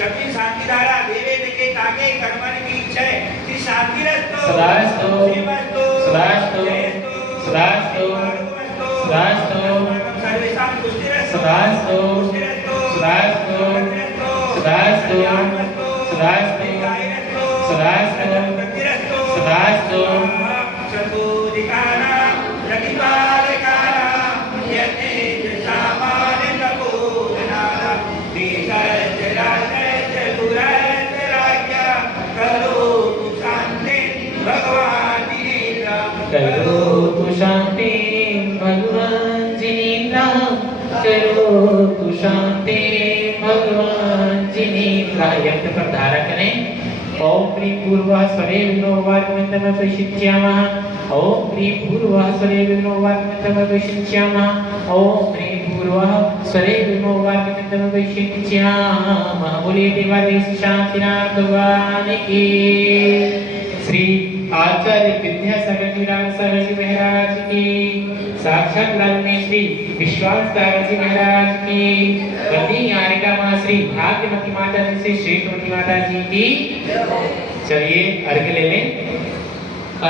छवि शांति धारा देवे देखे ताके कर्मण की इच्छा है कि शांति रस्तो सदास्तु शिवस्तु सदास्तु सदास्तु सदास्तु सर्वेषां तुष्टिरस्तु सदास्तु सदास्तु सदास्तु सदास्तु सदास्तु सदास्तु चतुर्दिकानां प्रतिपालकानां यते सामान्य तपोधनानां देशस्य राजस्य दुरस्य राज्ञा करोतु शान्ति भगवान् दिनेन्द्रं करोतु शांति भगवान जिनेन्द्र करोतु शांति भगवान जिनेन्द्र यंत्र पर धारा करें ओम प्रीं पूर्वः स्वरे विघ्नो वाग्मित्रं प्रशिष्यामः ओम प्रीं पूर्वः स्वरे विघ्नो वाग्मित्रं प्रशिष्यामः ओम प्रीं पूर्वः स्वरे विघ्नो वाग्मित्रं प्रशिष्यामः बोलिए देवादेव शांतिनाथ भगवान की श्री आचार्य विद्यासागर जी राम सागर जी महाराज की साक्षात लाल में श्री विश्वास सागर जी महाराज की वती यारिका मां श्री भाग्यवती माता जी से श्री माता जी की चलिए अर्घ्य ले लें।